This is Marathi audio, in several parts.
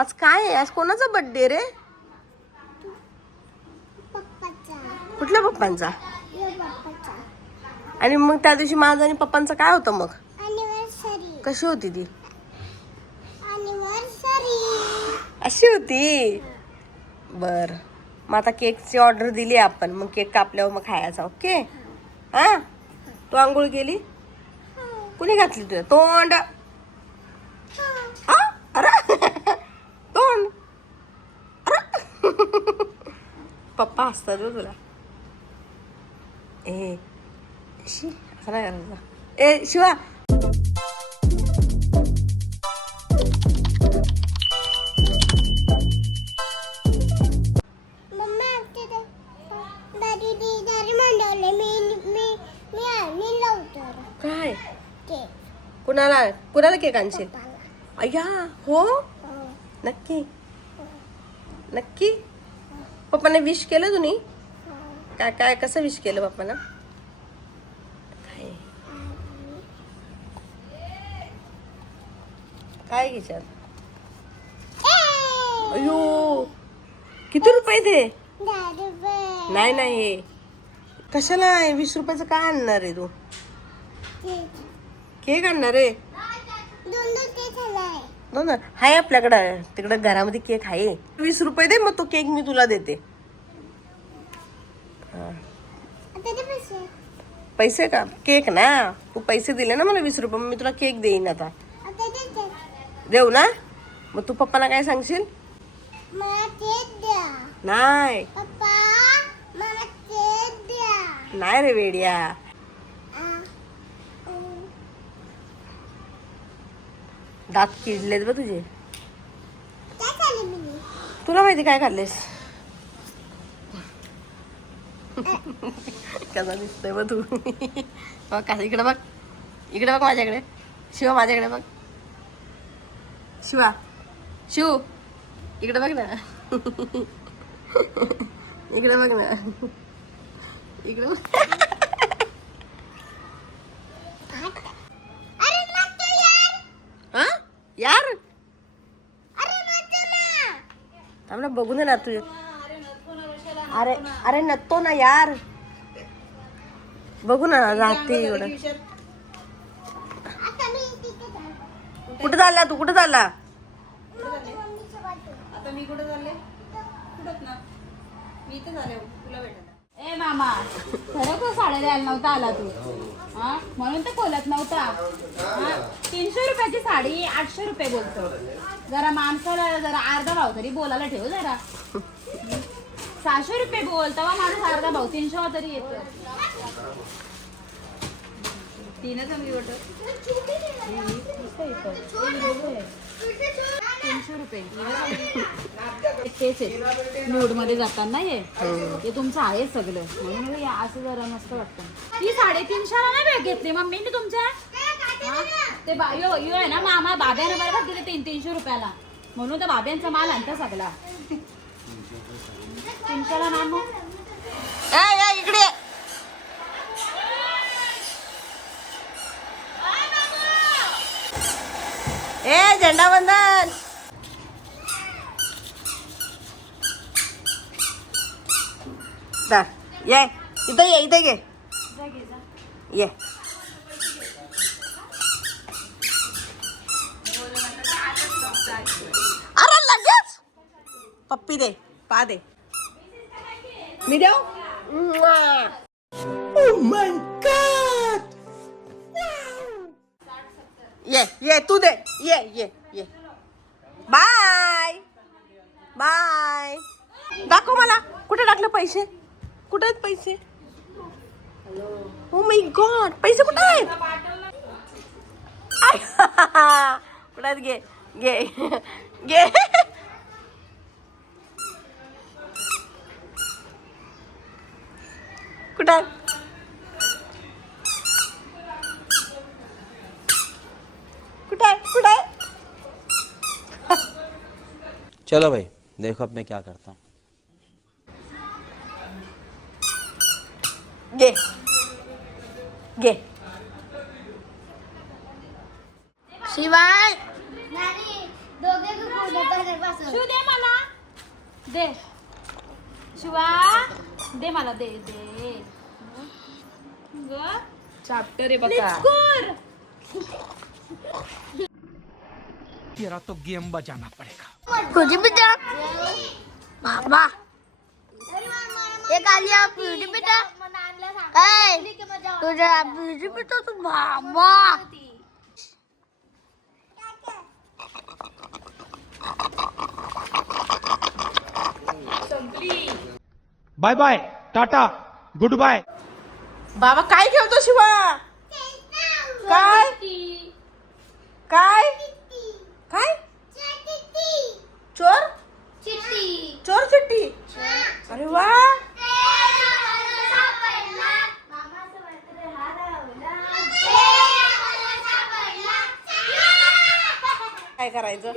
आज काय आहे? आज कोणाचा बर्थडे रे? कुठल्या पप्पांचा? आणि मग त्या दिवशी माझा आणि पप्पांचा काय होतं मग? कशी होती ती? अशी होती. बर, मग आता केकची ऑर्डर दिली आपण. मग केक कापल्यावर मग खायचा. ओके. हा, तू आंघोळ केली? कुणी घातली तुझ्या तोंड? अरे तोंड. पप्पा हसतात बघ तुला. ए शी, असं नाही करायचं. ए शिवा, काय कुणाला कुणाला केक आणशील? अय्या हो, नक्की नक्की. पप्पाने विश केलं तुम्ही? काय काय कसं विश केलं पप्पानं? काय काय घ्यायच्यात? अयो, किती रुपये ते? नाही नाही, कशाला आहे? 20 रुपयाचं काय आणणार आहे तू? केक आणणार आहे? दोन आहे आपल्याकडं, तिकडं घरामध्ये केक आहे. 20 रुपये दे, मग तो केक मी तुला देते. पैसे का? केक ना, तू पैसे दिले ना मला 20 रुपये, मी तुला केक देईन. आता देऊ ना? मग तू पप्पाला काय सांगशील? नाही नाही रे वेड्या, दात किडलेत बघ तुझे. तुला माहिती काय खाल्लेस? कसा दिसतोय बघ तू. बघ कसं, इकडे बघ, इकडे बघ माझ्याकडे. शिवा माझ्याकडे बघ. शिवा, शिव इकडे बघ ना. इकडे बघ ना, इकडे बघ. हा यार, आम्हाला बघू दे ना तुझे. अरे अरे नसतो ना यार, बघू ना राहते एवढं. कुठे चालला तू? कुठे चालला? आता मी कुठे चालले? कुठत ना, मी इथे झाले तुला भेटायला. ए मामा, खरं साड्या द्यायला नव्हता आला तू? हा, म्हणून तर बोलत नव्हता. 300 रुपयाची साडी 800 रुपये बोलतो. जरा माणसाला जरा अर्धा भाव तरी बोलायला ठेव जरा. 600 रुपये बोल, तेव्हा माणूस अर्धा भाव 300 तरी येतो. तीनच चांगली वाटत. 300 रुपये तेच आहे मूड मध्ये जाताना. हे तुमचं आहे सगळं, म्हणून असं जरा मस्त वाटतं. ती 350ला नाही भेट घेतली मम्मीने तुमच्या? ते यो आहे ना मामा, बाब्यानं बरोबर दिले 300 रुपयाला, म्हणून त्या बाब्यांचा माल आणता सगळा 300ला ना. मग इकडे ए झेंडा वंदन. ये इथं ये, इथे घे ये. अरे लगेच पप्पी दे, पा दे, मी देऊ? Oh my God! ये तू दे, ये. Bye bye. दाखव मला, कुठे टाकले पैसे? कुठे आहेत पैसे? ओ माय गॉड, पैसे कुठे आहेत? कुठे आहेत? घे घे. कुठे आहेत? कुठे आहे? चलो भाई, देखो अब मैं क्या करता हूँ. घे शिवाय. दोघे शिव दे मला, दे शिवा, दे मला, दे दे चॅप्टर आहे बघा. स्कोर. तेरा तो गेम बजाना पड़ेगा. तुझी बेटा बाबा एक आलिया तुझी बेटा ए तुझ्या तुझी बेटा तू बाबा bye bye tata goodbye. बाबा काय खेळतो शिवा? काय काय काय? चोर चोर चिट्टी. अरे वा, काय करायचं?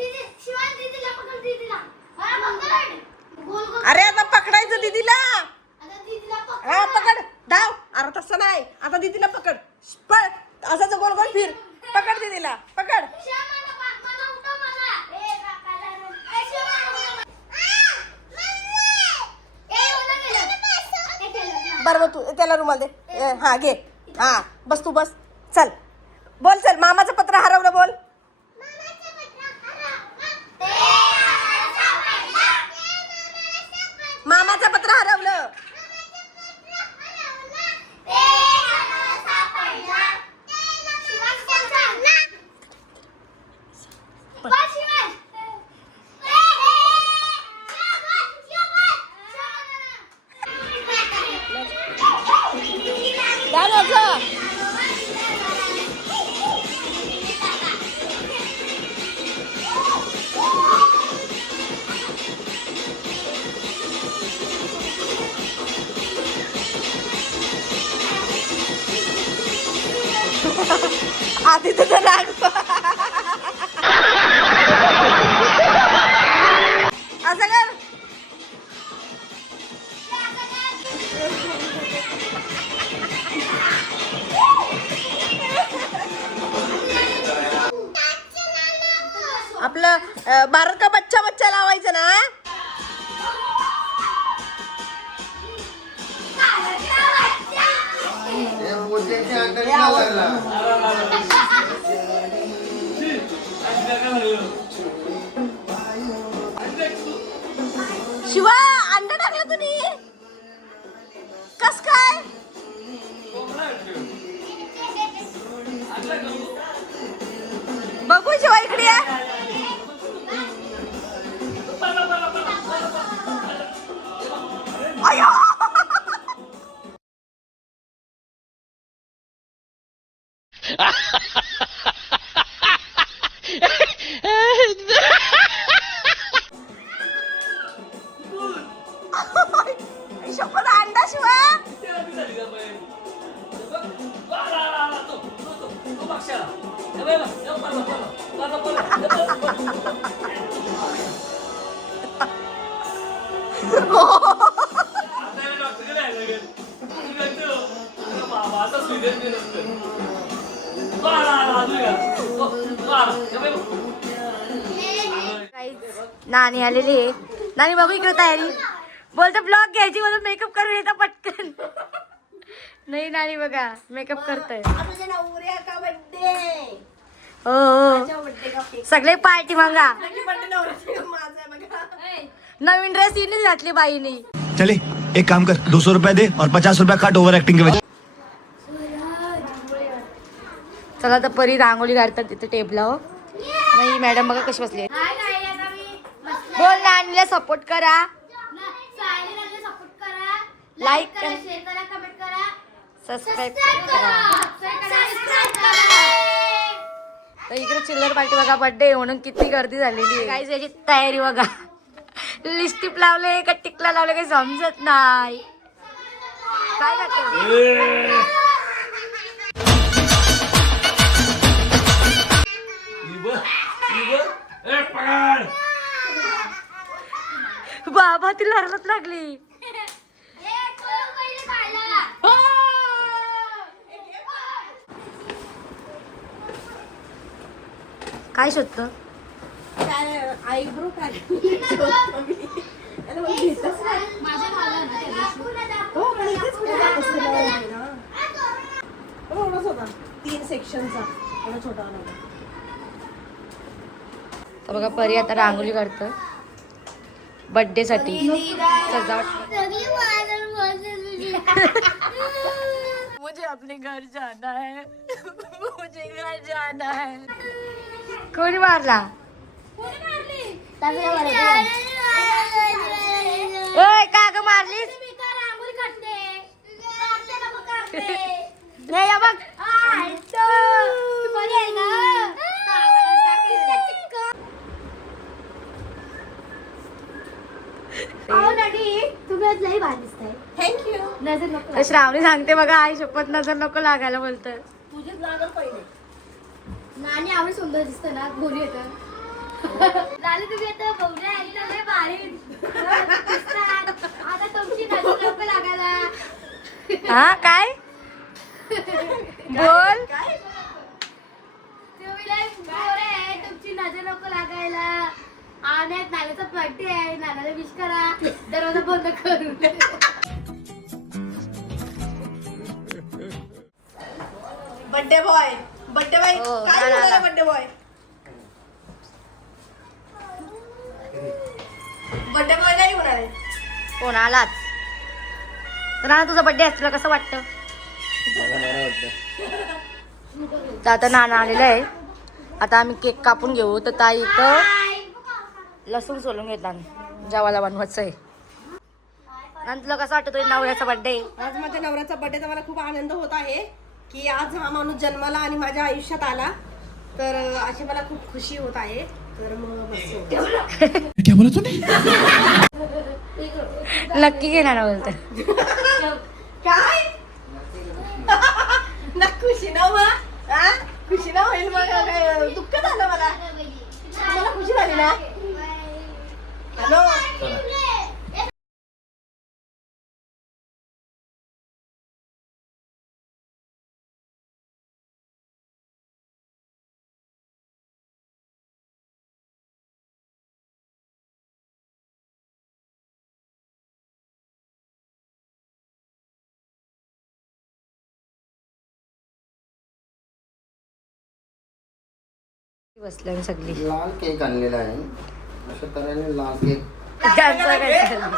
अरे आता पकडायचं दीदीला. हा पकड, धाव. अरे तसं नाही, आता दीदीला पकड. पळ, असाच गोल गोल फिर. पकड दीदीला, पकड. बरोबर, तू त्याला रुमाल दे. हा घे. हा बस, तू बस. चल बोल, चल. मामाचं पत्र हरवलं बोल. मामाचं पत्र हरवलं. आधी तुझं नाक असं कर. आपलं भारत का बच्चा बच्चा लावायचं ना. शिवा अंडा टाकलं तुम्ही कस काय? बघू शिवा इकडे या. अयो शपथ अंडा शिवा. नानी आलेली आहे. नानी बघू इकडे तयारी. बोलतो ब्लॉग घ्यायची म्हणून मेकअप करून येतं पटकन. नाही नानी बघा मेकअप करतोय. हो हो सगळे पार्टी मंगा. नवीन ड्रेस हिने घातली बाईने. चले एक काम कर 200 रुपया दे और 50 रुपया काट ओवर एक्टिंग के वजह. चला तर परी रांगोळी काढतात तिथे टेबला. हो नाही मॅडम बघा कशी बसली. बोल नानीला सपोर्ट करा, लाईक करा, सबस्क्राईब करा. तर इकडे चिल्लर पार्टी बघा बर्थडे म्हणून किती गर्दी झालेली आहे. काही याची तयारी बघा. लिपस्टिक लावले का टिकला लावले काही समजत नाही. काय करते बाबा तिला हरवत लागली. काय शोधत? आयब्रो काढली आता मला घेतच नाही. माझ्या झालं ना त्या दिवशी. हो पण इथेच कुठे जात असते ना. हो, एवढाच होता 3 सेक्शनचा एवढा छोटा होता. तर बघा परी आता रांगोळी काढतं बर्थडे साठी सजावट. मुझे अपने घर जाना है, मुझे घर जाना है. कोणी मारला? ओय का ग मारलीस? नाही या बघ. थँक्यू. तर श्रावणी सांगते बघा आई शपथ नजर नको लागायला बोलतं. तुझेच लागल पहिले. नानी आवड सुंदर दिसत ना घोरी येत नानी तुम्ही आता बघण्या आली ना लय भारी दिसतात. आता तुमची नजर नको लागायला. हा काय बोल? तुम्ही लय गोरे आहे तुमची नजर नको लागायला. आणि नानाचा बर्थडे आहे नानाला विश करा दरवाजा बंद करून. बर्थडे बॉय बर्थडे बॉय हो, काय झाला. बोलला बर्थडे बॉय. बर्थडे बॉय नाही होणार आहे. कोण आलाच तर नाना तुझा बर्थडे आहे तुला कसं वाटतं? तर आता नाना आलेलं आहे. आता आम्ही केक कापून घेऊ. तर ताई इथं लसूण सोलून घेतात जेवायला बनवायचं आहे. आणि तुला कसं वाटतं तुझ्या नवऱ्याचा बर्थडे? आज माझ्या नवऱ्याचा बर्थडेचा मला खूप आनंद होत आहे की आज हा माणूस जन्माला आणि माझ्या आयुष्यात आला. तर अशी मला खूप खुशी होत आहे. तर मग बस क्या बोला तूने? नक्की घेणार बोलतं. काय ना खुशी ना मग हा? खुशी ना होईल मग काय दुःख झालं मला. मला खुशी झाली ना. हॅलो बसल्या सगळी लाल केक आणलेला आहे. अशा तऱ्हेने लाल केक त्यांचं काय चाललंय?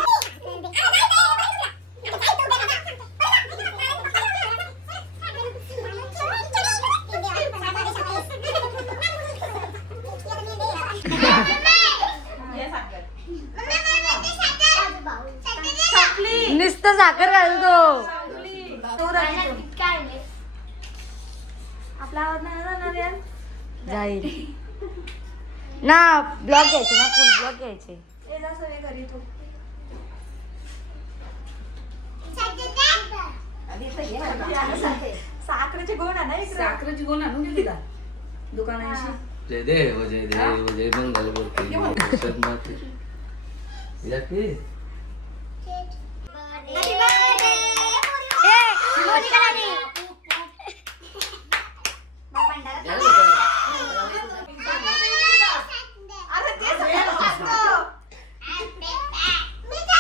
नुसतं साखर घालतो. आपला आवाज नाही जाणार यार. जाईल ना. ब्लॉग घ्यायचे ना फुल ब्लॉग घ्यायचे. साखरेची गोण आणून दिला दुकानाशी. जय देव जय देव जय मंगल मूर्ती सन्मती. या की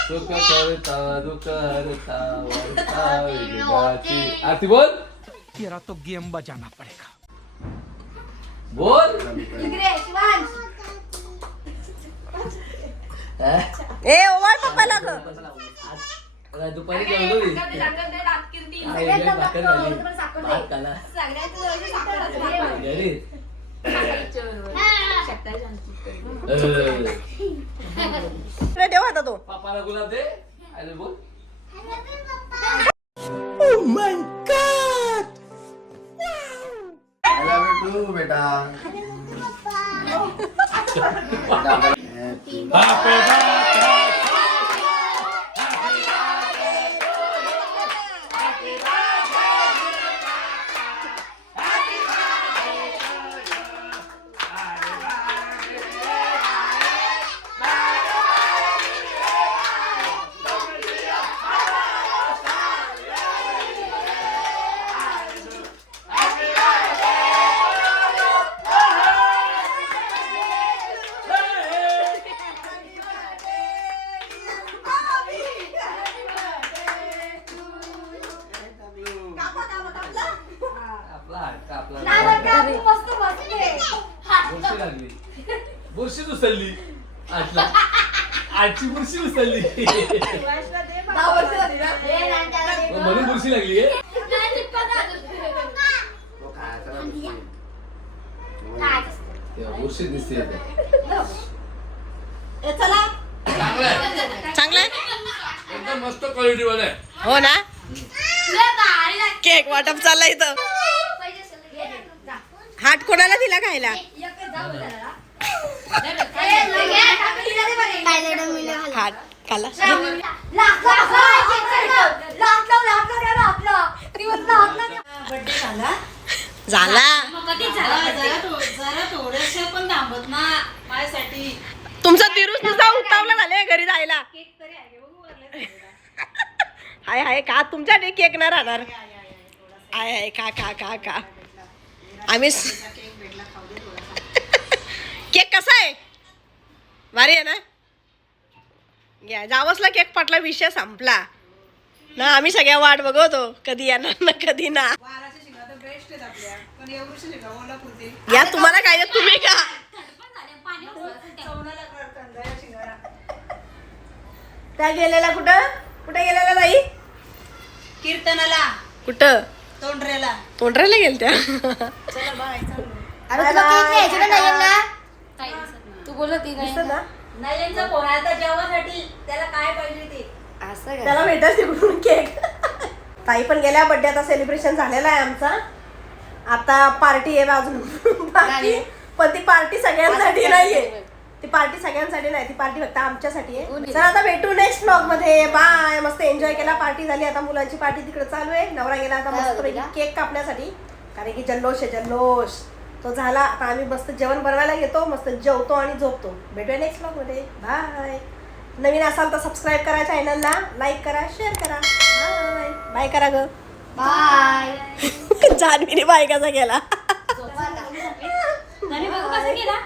सुख करता दुख हरता वरता वेगाची. आरती बोल. तेरा तो गेम बजाना पड़ेगा. बोल. ए ओवाळ पप्पाला ग. आता दुपारी जेवलो मी. आई लय भाकर झाली. भात खाला. घरी. ठेव आता तो. पापाला गुलाब दे. अरे बोल. I love you too, बेटा. बुरशीच उचलली आजला आजची बुरशी उचलली म्हणून बुरशी लागली आहे तो खायचा ना बुरशी दिसते चला चांगलंय एकदम मस्त क्वालिटी वाला आहे हो ना केक वाटप चाललंय इथं हाट कोणाला दिला खायला हाट खाला झाला जरा थोडस पण थांबत ना माझ्यासाठी तुमचा दिरूस नुसता उतावला झाले घरी जायला हाय हाय का तुमच्यासाठी केक नाही राहणार हाय हाय का का का का आम्ही केक कसा आहे भारी आहे ना या जावसला केक फाटला विषय संपला ना आम्ही सगळ्या वाट बघतो कधी येणार ना कधी ना या तुम्हाला काय आहे, तुम्ही का त्या गेलेला कुठं कुठे गेलेला ताई कीर्तनाला कुठं तोंडऱ्याला तोंडरायला गेल त्या तू बोलत ती नाही नयनचा फोन आता जेवणासाठी त्याला काय पाहिजे ते असं त्याला भेटच तिकडून केक ताई पण गेल्या बर्थडे आता सेलिब्रेशन झालेला आहे आमचा आता पार्टी आहे अजून बाकी पण ती पार्टी सगळ्यांसाठी नाहीये ती पार्टी सगळ्यांसाठी नाही ती पार्टी फक्त आमच्यासाठी आहे तर आता भेटू नेक्स्ट ब्लॉग मध्ये बाय मस्त एन्जॉय केला पार्टी झाली आता मुलांची पार्टी तिकडे चालू आहे नवरा गेला आता मस्त केक कापण्यासाठी कारण की जल्लोष आहे जल्लोष तो झाला आता आम्ही मस्त जेवण बनवायला घेतो मस्त जेवतो आणि झोपतो भेटूया नेक्स्ट ब्लॉग मध्ये बाय नवीन असाल तर सबस्क्राईब करा चॅनलला लाईक करा शेअर करा बाय बाय करा ग बाय जान्हवीने बाय कसा गेला बघू कसं केला